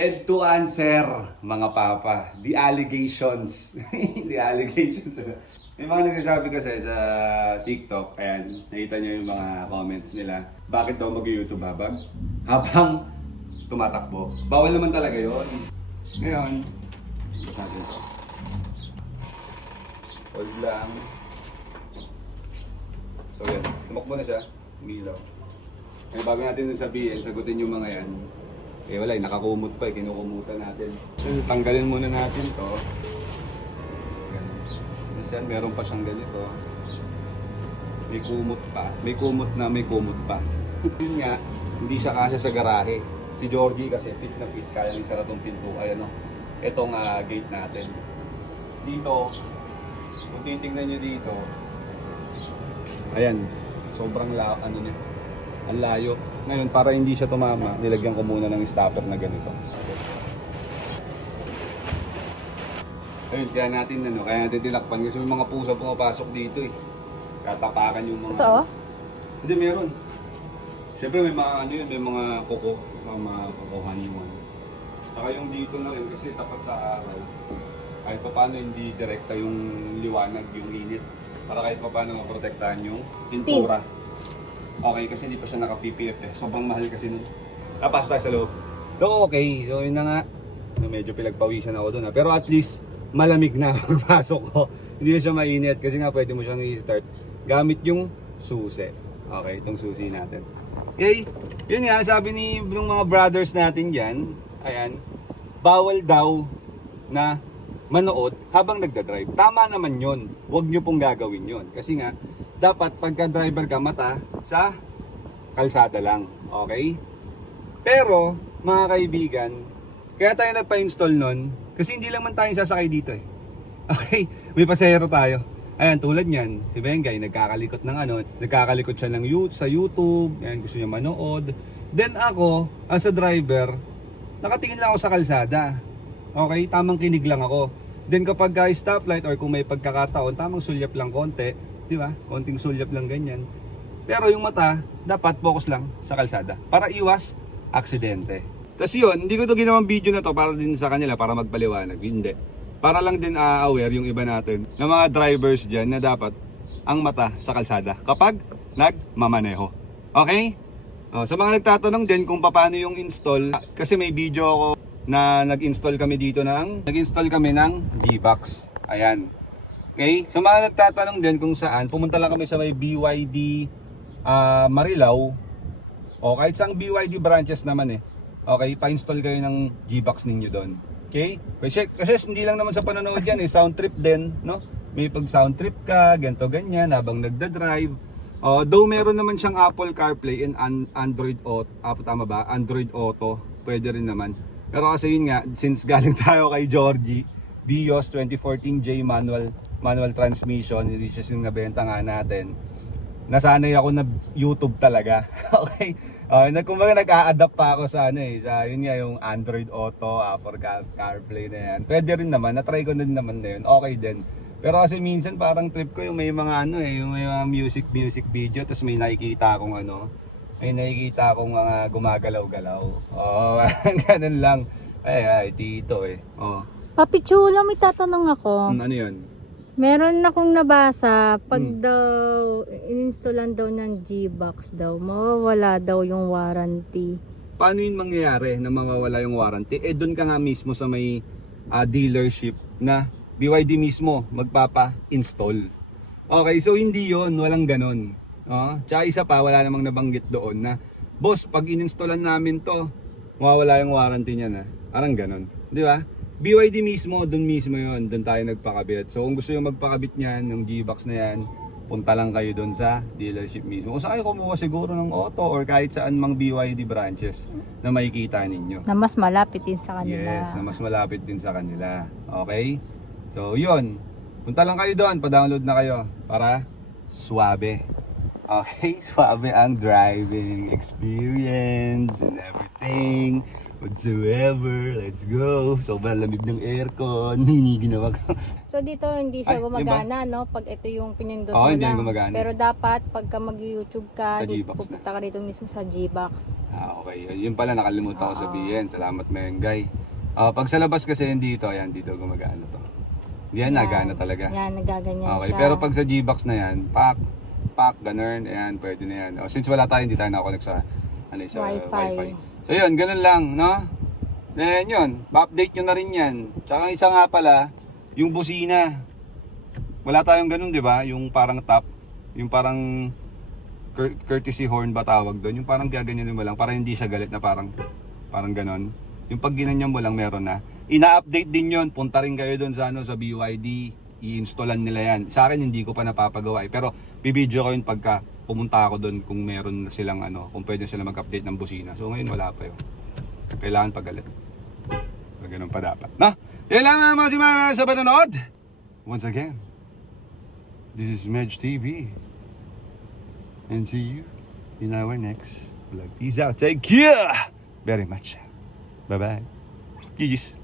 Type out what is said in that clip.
And to answer, mga papa, the allegations. The allegations. May mga nagsasabi kasi sa TikTok, ayan, nakita niyo yung mga comments nila. Bakit daw mag-YouTube habang tumatakbo? Bawal naman talaga yon. Ngayon, sabi ko. Hold lang. So yan, tumakbo na siya, umilaw. Ngayon bago natin sabihin, sagutin yung mga yan. Eh wala, nakakumot pa, kinukumutan natin. So, tanggalin muna natin to. Yan, meron pa siyang ganito. May kumot pa. May kumot na may kumot pa. Yun nga, hindi siya kasya sa garahe. Si Georgie kasi fit na fit, kaya ng sara tong pinto. Ayan o, itong gate natin. Dito, kung titignan nyo dito, ayan, sobrang ano niya, ang layo. Ngayon, para hindi siya tumama, nilagyan ko muna ng stopper na ganito. Ayun, kaya natin tinakpan kasi may mga pusa pumapasok dito eh. Katapakan yung mga... Totoo? Hindi, meron. Siyempre may mga ano yun, may mga kuko, mga kukuhan yung ano. Saka yung dito na rin kasi tapat sa araw. Kahit pa paano hindi direkta yung liwanag, yung init. Para kahit pa paano maprotektahan yung pintura. Okay, kasi hindi pa siya naka-PPF eh. Sobrang mahal kasi nun. Tapos tayo sa loob. So okay, so yun na nga. Medyo pinagpawisan ako doon ha. Pero at least malamig na pagpasok ko. Hindi na siya mainit kasi nga pwede mo siyang i-start gamit yung susi. Okay, itong susi natin. Okay, yun nga, sabi ng mga brothers natin dyan, ayan, bawal daw na manood habang nagdadrive. Tama naman yun. Huwag nyo pong gagawin yun. Kasi nga, dapat pagka driver ka mata sa kalsada lang. Okay? Pero, mga kaibigan, kaya tayo nagpa-install nun, kasi hindi lang man tayo sasakay dito eh. Okay? May pasahero tayo. Ayan, tulad niyan, si Bengay, nagkakalikot ng nagkakalikot siya sa YouTube, ayan, gusto niya manood. Then ako, as a driver, nakatingin lang ako sa kalsada. Okay? Tamang kinig lang ako. Then kapag stoplight or kung may pagkakataon, tamang sulyap lang konti, di ba? Konting sulyap lang ganyan. Pero yung mata, dapat focus lang sa kalsada para iwas aksidente. Tapos yun, hindi ko to ginawang video na to para din sa kanila, para magpaliwanag. Hindi. Para lang din aware yung iba natin na mga drivers dyan na dapat ang mata sa kalsada kapag nagmamaneho. Okay? Sa mga nagtatanong din kung paano yung install, kasi may video ako na nag-install kami ng G-Box. Ayan. Okay? Sa mga nagtatanong din kung saan, pumunta lang kami sa may BYD Marilao. O kahit sa BYD branches naman eh. Okay, pa-install kayo ng G-Box ninyo doon. Okay? Kasi hindi lang naman sa panonood yan eh, sound trip din, no? May pag sound trip ka, ganto ganyan habang nagda-drive. Though meron naman siyang Apple CarPlay and Android Auto, tama ba? Android Auto, pwede rin naman. Pero kasi yun nga, since galing tayo kay Georgie, Vios 2014J manual transmission, which is yung nabenta nga natin. Nasanay ako na YouTube talaga. Okay? Kumbaga nag-a-adapt pa ako sa yun nga yung Android Auto, Apple CarPlay na yan. Pwede rin naman, na-try ko din naman na yun. Okay din. Pero kasi minsan parang trip ko yung may mga yung may mga music video, tapos may nakikita akong mga gumagalaw-galaw. Ganun lang. Ay, tito eh. Papi Chula, may tatanong ako. Ano yun? Meron akong nabasa, pag daw in-installan daw ng G-Box daw, mawawala daw yung warranty. Paano yun mangyayari na mawawala yung warranty? Doon ka nga mismo sa may dealership na BYD mismo magpapa-install. Okay, so hindi yon, walang ganon. Tsaka isa pa, wala namang nabanggit doon na, boss, pag in-installan namin to, mawawala yung warranty niya na. Parang ganon, di ba? BYD mismo, doon mismo yon, doon tayo nagpakabit. So kung gusto yung magpakabit niyan, yung G-Box na yan, punta lang kayo doon sa dealership mismo. Kung saan kayo kumuha siguro ng auto or kahit saan mang BYD branches na makikita ninyo. Na mas malapit din sa kanila. Yes, na mas malapit din sa kanila. Okay? So yun, punta lang kayo doon, pa-download na kayo para swabe. Okay? Swabe ang driving experience and everything. whatsoever. Let's go. Sobrang lamig ng aircon. Hindi ginawa ko. So dito hindi siya Ay, gumagana, no? Pag ito yung pinindot Oo, mo hindi lang. yan gumagana. Pero dapat pagka mag-YouTube ka, Sa dito, Gbox pupunta ka rito mismo sa Gbox. Okay. Yun pala, nakalimutan ko Oo. sabihin. Salamat, Mengay. Pag sa labas kasi yan dito, ayan, dito gumagana to. Hindi yan, nagana talaga. Yan, nagaganyan Okay, siya. pero pag sa Gbox na yan, pack, ganun, ayan, pwede na yan. Since wala tayo, hindi tayo nakakonect sa, sa Wi-Fi. So yun, ganun lang, no? Then yun, pa-update nyo na rin yan. Tsaka isa nga pala, yung busina. Wala tayong ganun, di ba? Yung parang top, yung parang courtesy horn ba tawag doon? Yung parang gaganyanin mo lang, para hindi siya galit na parang ganun. Yung pag ginanyan mo lang, meron na. Ina-update din yon. Punta rin kayo doon sa, sa BYD. I-installan nila yan. Sa akin, hindi ko pa napapagawa. Pero, bibidyo ko yun pagka pumunta ako doon kung meron na silang, kung pwede sila mag-update ng busina. So, ngayon, wala pa yun. Kailangan pagalit. So, ganun pa dapat. Na, yan lang mga sa panonood. Once again, this is Medj TV. And see you in our next vlog. Peace out. Take care very much. Bye-bye. GG's.